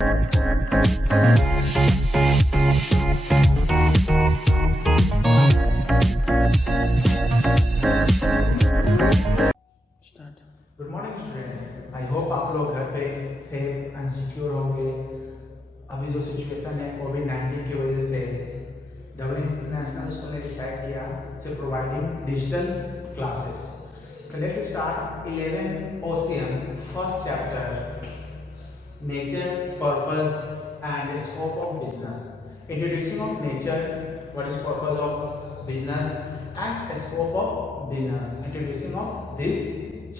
Good morning student. I hope आप लोग घर पे सेफ एंड सिक्योर होंगे। अभी जो सिचुएशन है कोविड-19 की वजह से डबल इंटरनेशनल स्कूल ने डिसाइड किया से प्रोवाइडिंग डिजिटल क्लासेस। तो let's start 11 ocean first chapter nature purpose and scope of business. Introducing of nature, what is purpose of business and scope of business. Introducing of this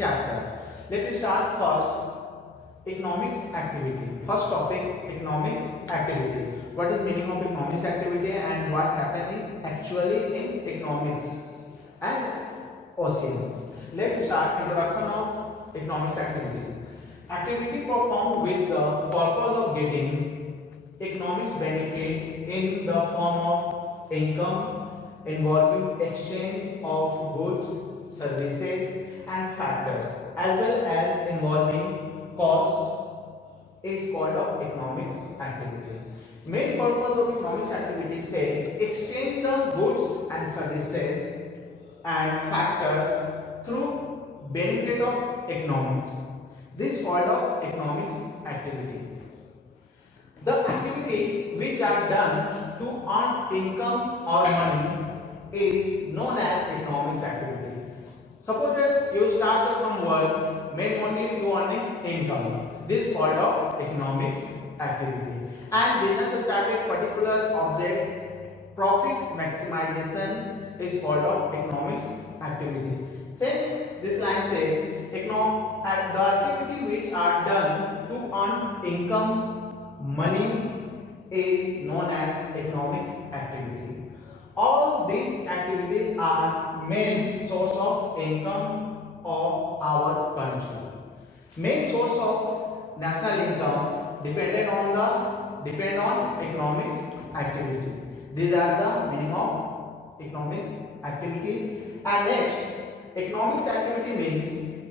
chapter. Let's start first economics activity. First topic, economics activity. What is meaning of economics activity and what happening actually in economics and ocean. Let's start introduction of economics activity. Activity performed with the purpose of getting economics benefit in the form of income involving exchange of goods, services and factors as well as involving cost is called of economics activity. Main purpose of economics activity say exchange the goods and services and factors through benefit of economics. This called of economics activity. The activity which are done to earn income or money is known as economics activity. Suppose that you start some work, make only you earning income. This called of economics activity. And business started particular object, profit maximization is called of economics activity. Say this line say at the activity which are done to earn income, money is known as economics activity. All these activities are main source of income of our country. Main source of national income depend on economics activity. These are the meaning of economics activity. And next, economics activity means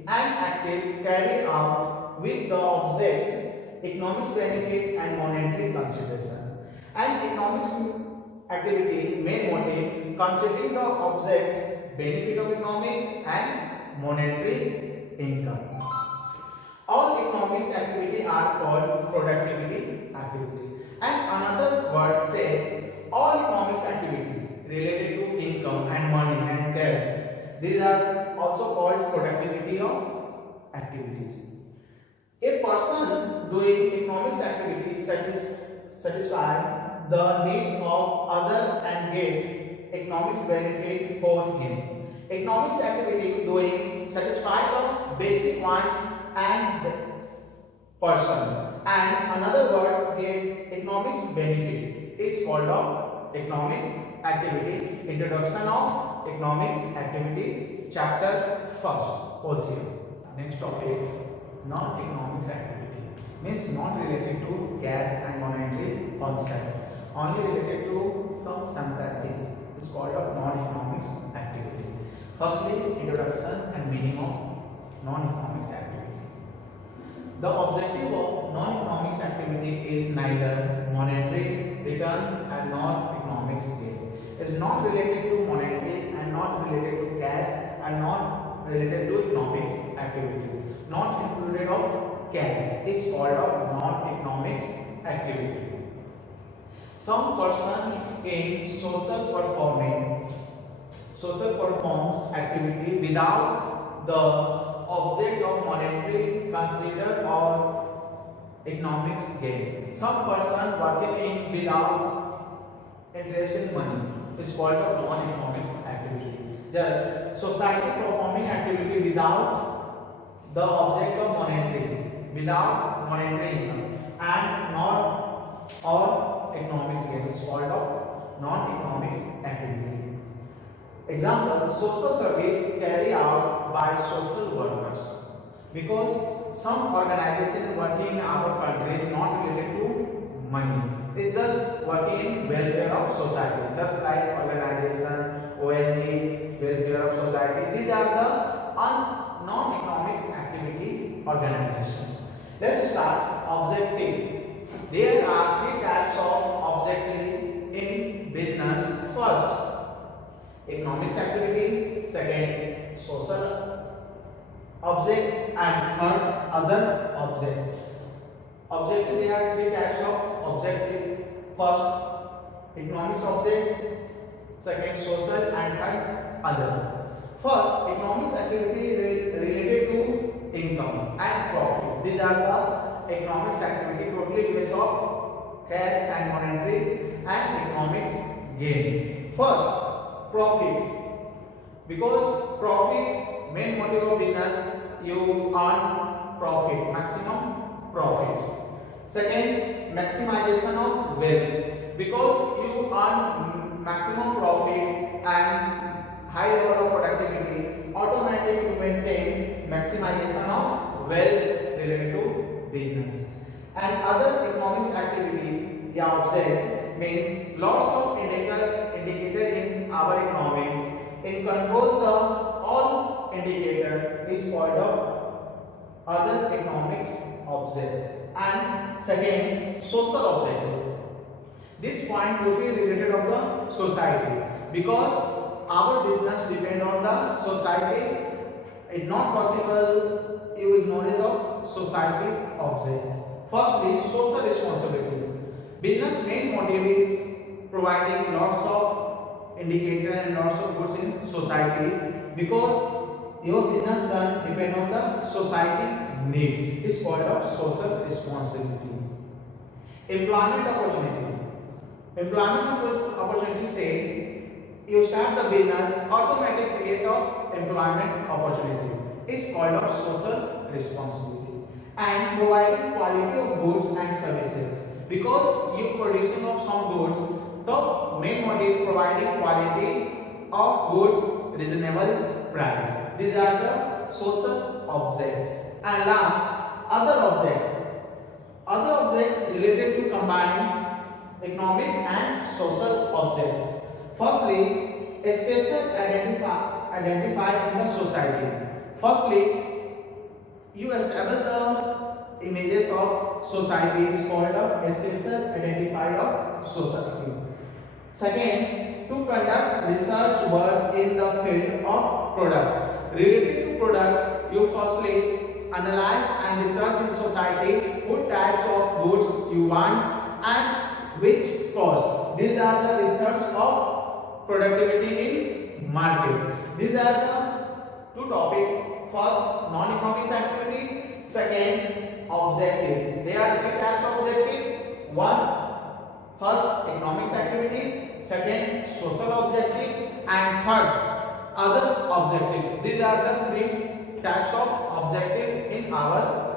an activity carried out with the object economics benefit and monetary consideration. And economics activity main motive considering the object benefit of economics and monetary income. All economics activity are called productivity activity. And another word say all economics activity related to income and money and cash, these are also called productivity of activities. A person doing economics activities satisfy the needs of other and get economics benefit for him. Economics activity doing satisfy the basic wants and person, and another words get economics benefit is called of economics activity. Introduction of economics activity, chapter first, OCM. Next topic, non-economics activity means not related to cash and monetary concept, only related to some sympathies is called of non-economics activity. Firstly, introduction and meaning of non-economics activity. The objective of non-economics activity is neither monetary returns and nor economics gain. Is not related to monetary and not related to cash and not related to economics activities. Not included of cash is called of non-economics activity. Some person in social performs activity without the object of monetary consider or economics gain. Some person working in without interest in money is called a non-economics activity. Just society performing activity without the object of monetary income and not or economics gain is called a non-economics activity. Example, social service carried out by social workers, because some organization working in our country is not related to money. It's just working in welfare of society, just like organization, ONG, welfare of society. These are the non-economics activity organization. Let's start objective. economics activity, second social object, and third other object. Objective, there are three types of objective. First economics object, second social, and third other. First, economics activity related to income and profit. These are the economics activity totally based on cash and monetary and economics gain. First, profit. Because profit, main motive of business, you earn profit, maximum profit. Second, maximization of wealth. Because you earn maximum profit and high level of productivity, automatically you maintain maximization of wealth related to business. And other economics activity, the object, means lots of indicator in our economics. In control the all indicator is called a other economics object. And second, social objective. This point totally related of the society, because our business depend on the society. It's not possible you ignore the society object. Firstly, social responsibility. Business main motive is providing lots of indicator and lots of goods in society, because your business run depend on the society needs. It's called a social responsibility. Employment opportunity. Employment opportunity say you start the business, automatically create a employment opportunity. It's called a social responsibility. And providing quality of goods and services. Because you producing of some goods, the main motive providing quality of goods, reasonable price. These are the social object. And last, other object. Other object related to combining economic and social object. Firstly, a special identified in the society. Firstly, you establish the images of society is called a special identifier of society. Second, to conduct research work in the field of product. Related to product, you firstly analyze and research in society what types of goods you want and which cost. These are the research of productivity in market. These are the two topics. First, non-economics activity. Second, objective. There are three types of objective. First, economics activity. Second, social objective. And third, other objective. These are the three types of objective in our